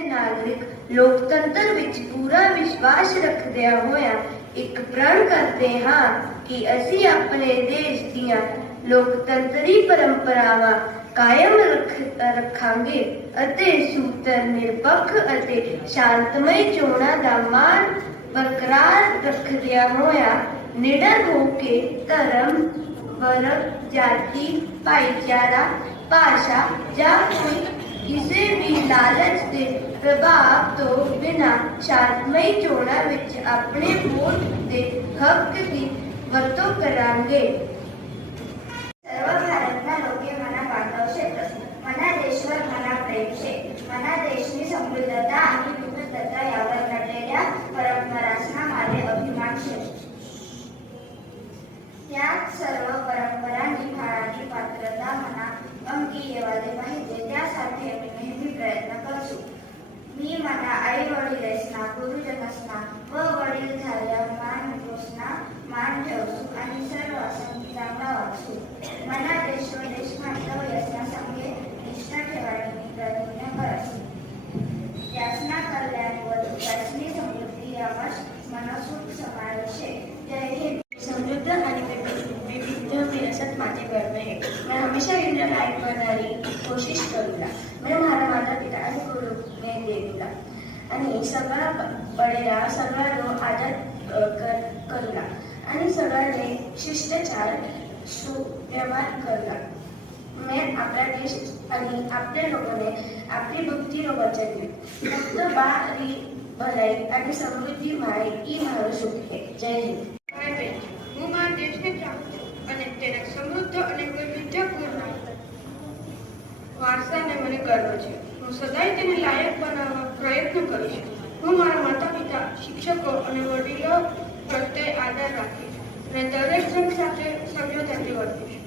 नागरिक लोकतंत्र ਵਿੱਚ ਪੂਰਾ ਵਿਸ਼ਵਾਸ ਰੱਖਦਿਆਂ ਹੋਇਆ ਇੱਕ ਪ੍ਰਣ ਕਰਦੇ ਹਾਂ ਕਿ ਅਸੀਂ ਆਪਣੇ ਦੇਸ਼ ਦੀਆਂ ਲੋਕਤੰਤਰੀ ਪਰੰਪਰਾਵਾਂ ਕਾਇਮ ਰੱਖਾਂਗੇ ਅਤੇ ਸੁਤੰਤਰ ਨਿਰਪੱਖ ਅਤੇ ਸ਼ਾਂਤਮਈ ਚੋਣਾਂ ਦਾ ਮਾਣ ਬਰਕਰਾਰ ਰੱਖਦਿਆਂ ਹੋਇਆ ਨਿਡਰ ਹੋ ਕੇ ਧਰਮ ਵਰਗ ਜਾਤੀ ਭਾਈਚਾਰਾ ਭਾਸ਼ਾ ਜਾਂ ਕੋਈ ਕਿਸੇ ਵੀ ਲਾਲਚ ਦੇ ਪ੍ਰਭਾਵ ਤੋਂ ਬਿਨਾਂ ਸ਼ਾਂਤਮਈ ਚੋਣਾਂ ਵਿੱਚ ਆਪਣੇ ਵੋਟ ਦੇ હક ਦੀ વરતો કરાંગે. સર્વ ભારતના લોકો મના બાંધવ છે. મના દેશવર મના પ્રેમ છે. મના દેશની સમૃદ્ધતા અને વિવિધતા યાવર નટેल्या પરંપરાસના મારે અભિમાન છે. त्या सर्व परंपरा निभावण्याची पात्रता मना अंगी येवाले पाहिजे. त्यासाठी आम्ही नेहमी प्रयत्न करतो. मी मना आई वडीलसना गुरुजनसना व वडील झाल्या महापुरुषना मान ठेवतो आणि सर्व संगीतांना वाचतो. मना देश व देश मानव यासना संगे निष्ठा ठेवण्याची प्रतिज्ञा करतो. यासना कल्याण व त्यासनी समृद्धी यावर मनसुख समावेश है. जय हिंद. समृद्ध आणि विविध विरासत माते गर्व है. मैं हमेशा इंडिया लाइक बनाने कोशिश करूंगा. मैं हमारा माता पिता आणि गुरु ने देऊंगा आणि सगळा बडेला सगळ्यांनो आदर करूंगा आणि सगळ्यांनी शिष्टाचार सुव्यवहार करूंगा. मैं आपला देश आणि आपल्या लोकांनी आपली भक्ती નો વચન ફક્ત બારી ભલાઈ અને સમૃદ્ધિ મારે ઈ મારો સુખ છે. જય હિન્દ. હું મારા દેશને ચાહું છું અને તેના સમૃદ્ધ અને વૈવિધ્યપૂર્ણ વારસાને મને ગર્વ છે. હું સદાય તેને લાયક બનાવવા પ્રયત્ન કરીશ. હું મારા માતા પિતા શિક્ષકો અને વડીલો પ્રત્યે આદર રાખીશ અને દરેક જણ સાથે સભ્યતાથી વર્તીશ.